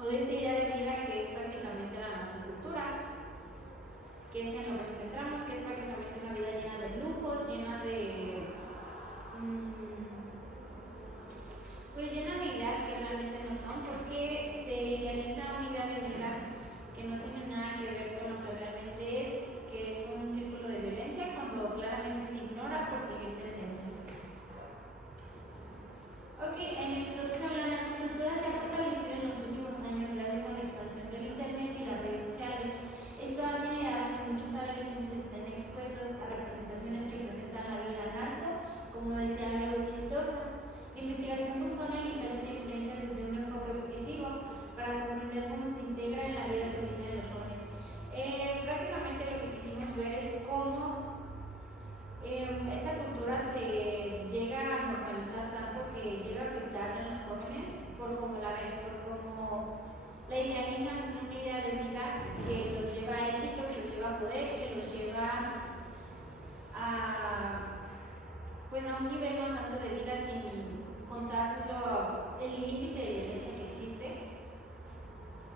o de esta idea de vida que es prácticamente la narcocultura, que es en lo que nos centramos, que es prácticamente una vida llena de lujos, llena de pues llena de ideas que realmente no son, porque se idealiza una idea de vida que no tiene nada que ver con lo que realmente es, que es un círculo de violencia, cuando claramente se ignora por seguir tendencias. Ok, en la introducción, la narcocultura se ha fortalecido en los últimos años gracias a la expansión del internet y las redes sociales. Esto ha generado que muchos adolescentes estén expuestos a representaciones que presentan la vida narco como deseable o exitosa. La investigación buscó analizar esta influencia desde un enfoque objetivo para comprender cómo se integra en la vida cotidiana de los jóvenes. Prácticamente lo que quisimos ver es cómo esta cultura se llega a normalizar tanto que llega a afectar a los jóvenes por cómo la ven, por cómo la idealizan, una idea de vida que los lleva a éxito, que los lleva a poder, que los lleva pues a un nivel más alto de vida sin contar el índice de violencia que existe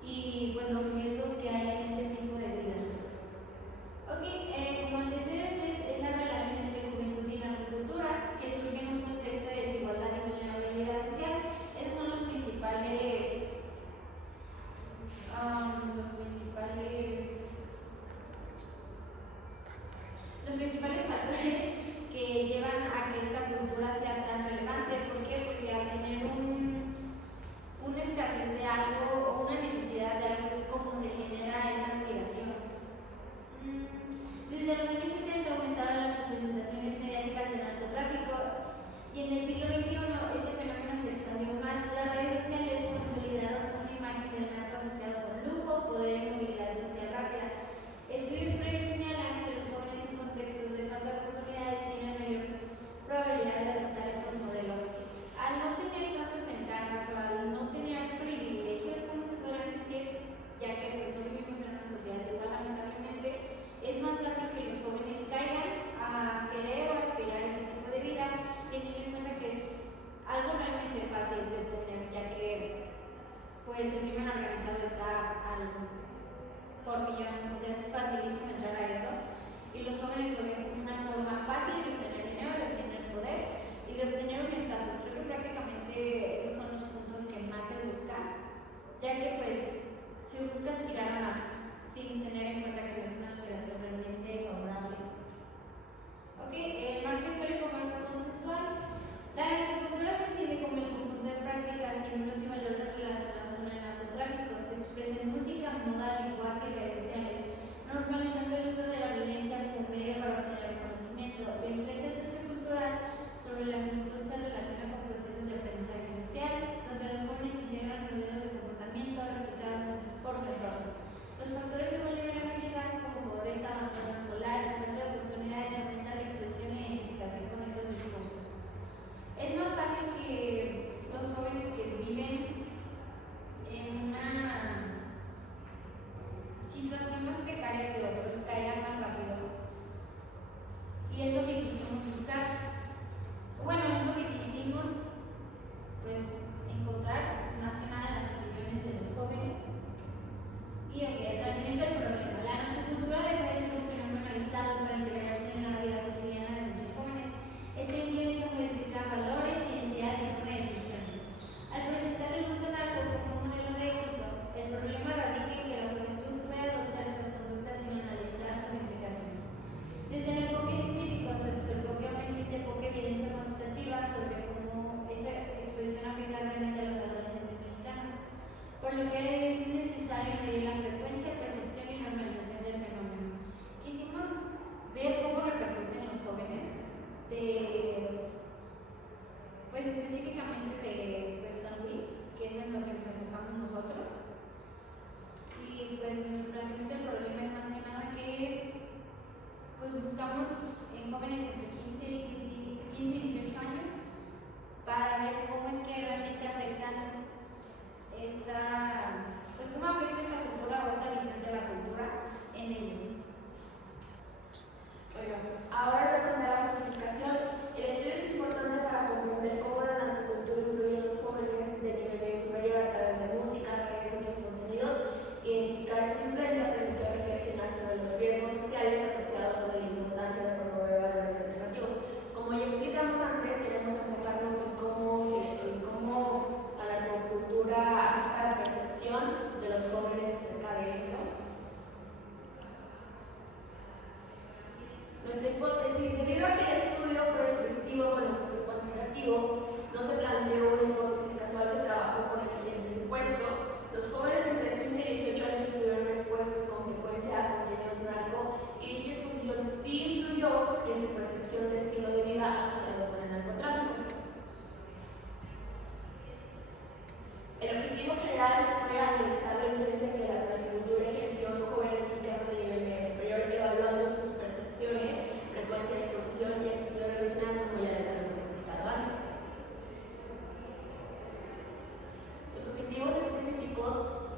y pues los riesgos que hay en este tipo de vida. Ok, como antecedentes es la relación entre juventud y narcocultura, que surge en un contexto de desigualdad y vulnerabilidad social. Esos son los principales factores que llevan a que esta cultura sea tan relevante. ¿Por qué? Porque al tener un general fue analizar la influencia que la narcocultura ejerció en jóvenes mexicanos de nivel medio superior, evaluando sus percepciones, frecuencia de exposición y actitudes relacionadas, como ya les habíamos explicado antes. Los objetivos específicos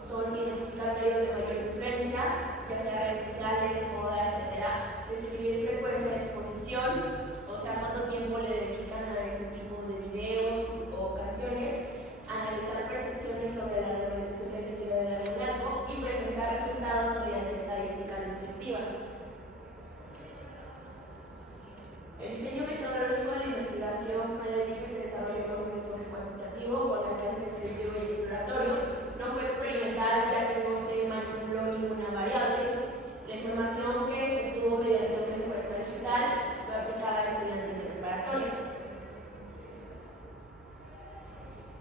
son identificar medios de mayor influencia, ya sea redes sociales, moda, etc., describir frecuencia de exposición, o sea, cuánto tiempo le dedican a este tipo de videos o canciones, analizar percepciones sobre la normalización del estilo de la vida narco y presentar resultados mediante estadísticas descriptivas. El diseño metodológico de la investigación, como les dije, se desarrolló con un enfoque cuantitativo, con alcance descriptivo y exploratorio. No fue experimental, ya que no se manipuló ninguna variable. La información que se obtuvo mediante una encuesta digital fue aplicada a estudiantes de preparatoria.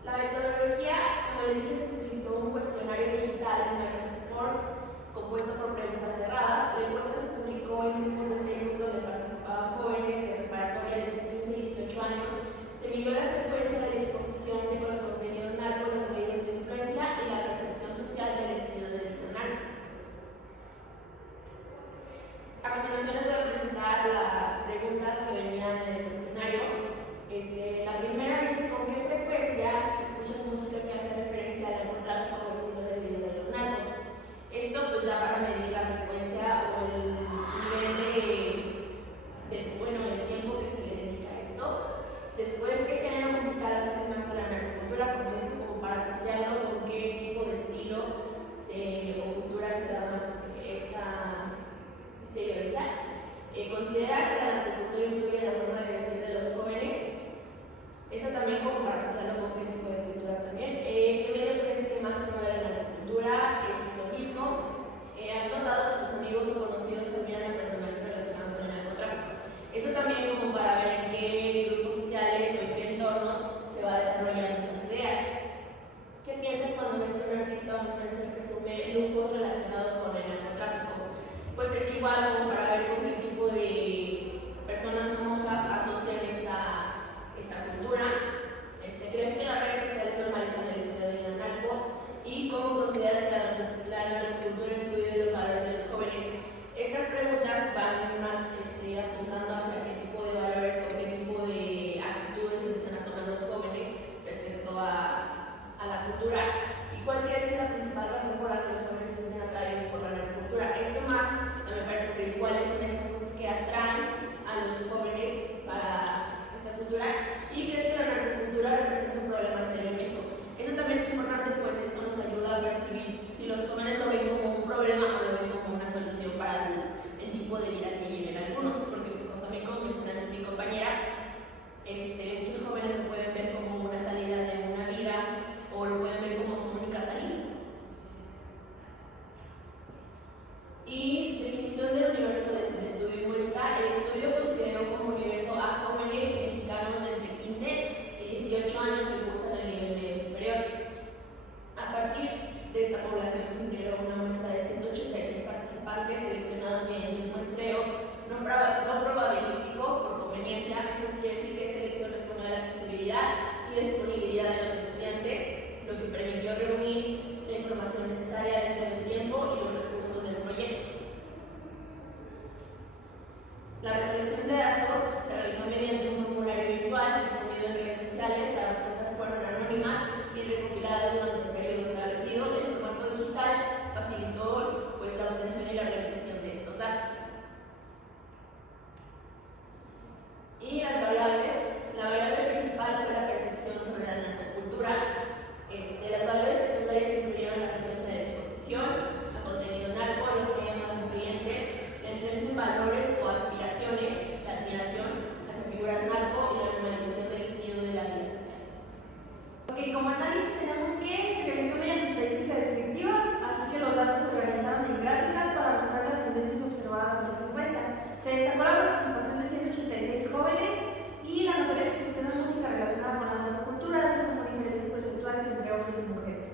La metodología, como les dije, se utilizó un cuestionario digital en Microsoft Forms compuesto por preguntas cerradas. La encuesta se publicó en grupos de Facebook donde participaban jóvenes de preparatoria de 15 y 18 años. Se midió la frecuencia de la exposición de los contenidos narcos, los medios de influencia y la percepción social del estilo de vida narco. A continuación les voy a presentar las preguntas que venían en el cuestionario. La primera dice: ¿con qué frecuencia escuchas música que hace referencia al narcotráfico o estilo de vida de los narcos? Esto pues ya para medir la frecuencia o el nivel el tiempo que se le dedica a esto. Después, ¿qué género musical asocia más con la narcocultura? Como dije, como para asociarlo con qué tipo de estilo o cultura se da más esta ideología. ¿Considera que la narcocultura influye en la forma de vestir de los jóvenes? Eso también como para asociarlo con qué tipo de cultura también. ¿Qué medio crees que más promueve la narcocultura? Es lo mismo. ¿Has notado que tus amigos o conocidos también a personajes relacionados con el narcotráfico? Eso también como para ver en qué grupos sociales o en qué entornos se va desarrollando esas ideas. ¿Qué piensas cuando ves que un artista o influencer presume lujos relacionados con el narcotráfico? Pues es igual como para ver con qué tipo de personas famosas asocian esta cultura. ¿Crees que las redes sociales normalizan el estilo de vida narco? ¿Y cómo consideras que la narcocultura influye en los valores de los jóvenes? Estas preguntas van más apuntando hacia qué tipo de valores o qué tipo de actitudes empiezan a tomar los jóvenes respecto a la cultura. ¿Y cuál crees que es la principal razón por la que los jóvenes se sienten atraídos por la narcocultura? Esto más me parece que cuáles son esas cosas que atraen a los jóvenes para esta cultura. ¿Y crees que la narcocultura representa un problema serio en México? Eso también es importante, pues esto nos ayuda a percibir si los jóvenes lo ven como un problema o lo ven como una solución para el tipo de vida que lleven algunos, porque pues también como mencionaste mi compañera, muchos jóvenes lo pueden ver como una salida de una vida o lo pueden ver como su única salida. Y definición del universo de estudio y muestra. El estudio consideró como universo a jóvenes mexicanos de entre 15 y 18 años que cursan el nivel medio superior. A partir de esta población se integró una muestra de 186 participantes seleccionados mediante un muestreo no probabilístico por conveniencia. Esto quiere decir que esta elección responde a la accesibilidad y disponibilidad de los estudiantes, lo que permitió reunir la información necesaria dentro del tiempo y los recursos del proyecto. La recolección de datos se realizó mediante un formulario virtual difundido en redes sociales. Las respuestas fueron anónimas y recopiladas durante el periodo establecido. El formato digital facilitó pues, la obtención y la realización de estos datos. Y las variables. La variable principal fue la percepción sobre la narcocultura. Las variables secundarias incluyeron la frecuencia de exposición, el contenido narco, los medios más influyentes, la influencia en valores o aspiraciones, la admiración hacia figuras narco y la normalización del estilo de la vida social. Ok, como análisis tenemos que se realizó mediante estadística descriptiva, así que los datos se organizaron en gráficas para mostrar las tendencias observadas en esta encuesta. Se destacó la participación de 186 jóvenes y la notoria exposición de música relacionada con la narcocultura, así como diferencias perceptuales entre hombres y mujeres.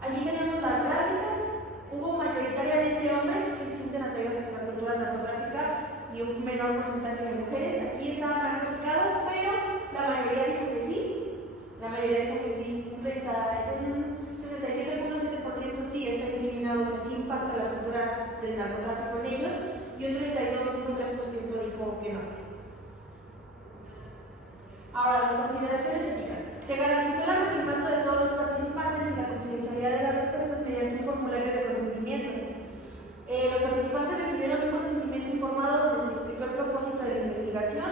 Aquí tenemos las gráficas. Hubo mayoritariamente hombres que se sienten atraídos hacia la cultura narcotráfica y un menor porcentaje de mujeres. Aquí estaba magnificado, pero la mayoría dijo que sí. La mayoría dijo que sí. del narcotráfico en ellos y un 32.3% dijo que no. Ahora, las consideraciones éticas. Se garantizó el anonimato de todos los participantes y la confidencialidad de las respuestas mediante un formulario de consentimiento. Los participantes recibieron un consentimiento informado donde se explicó el propósito de la investigación,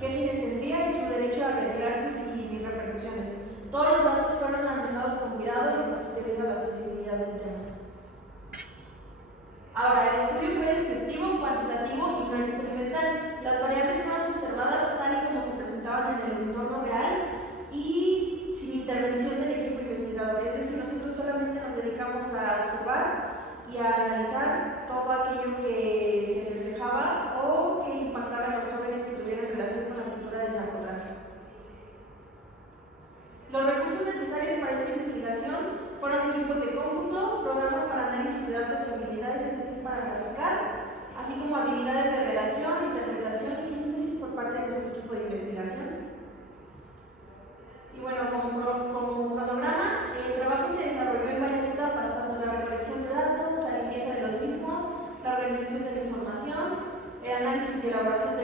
qué fines tendría y su derecho a retirarse sin repercusiones. Todos los datos fueron manejados con cuidado y pues debido a la sensibilidad del tema. Ahora, el estudio fue descriptivo, cuantitativo y no experimental. Las variables fueron observadas tal y como se presentaban en el entorno real y sin intervención del equipo investigador. Es decir, nosotros solamente nos dedicamos a observar y a analizar todo aquello que se reflejaba o que impactaba en los jóvenes que tuvieran relación con la cultura del narcotráfico. Los recursos necesarios para esta investigación fueron equipos de cómputo, programas para análisis de datos y habilidades, es decir, para graficar, así como habilidades de redacción, interpretación y síntesis por parte de nuestro equipo de investigación. Y bueno, como cronograma, el trabajo se desarrolló en varias etapas, tanto la recolección de datos, la limpieza de los mismos, la organización de la información, el análisis y elaboración de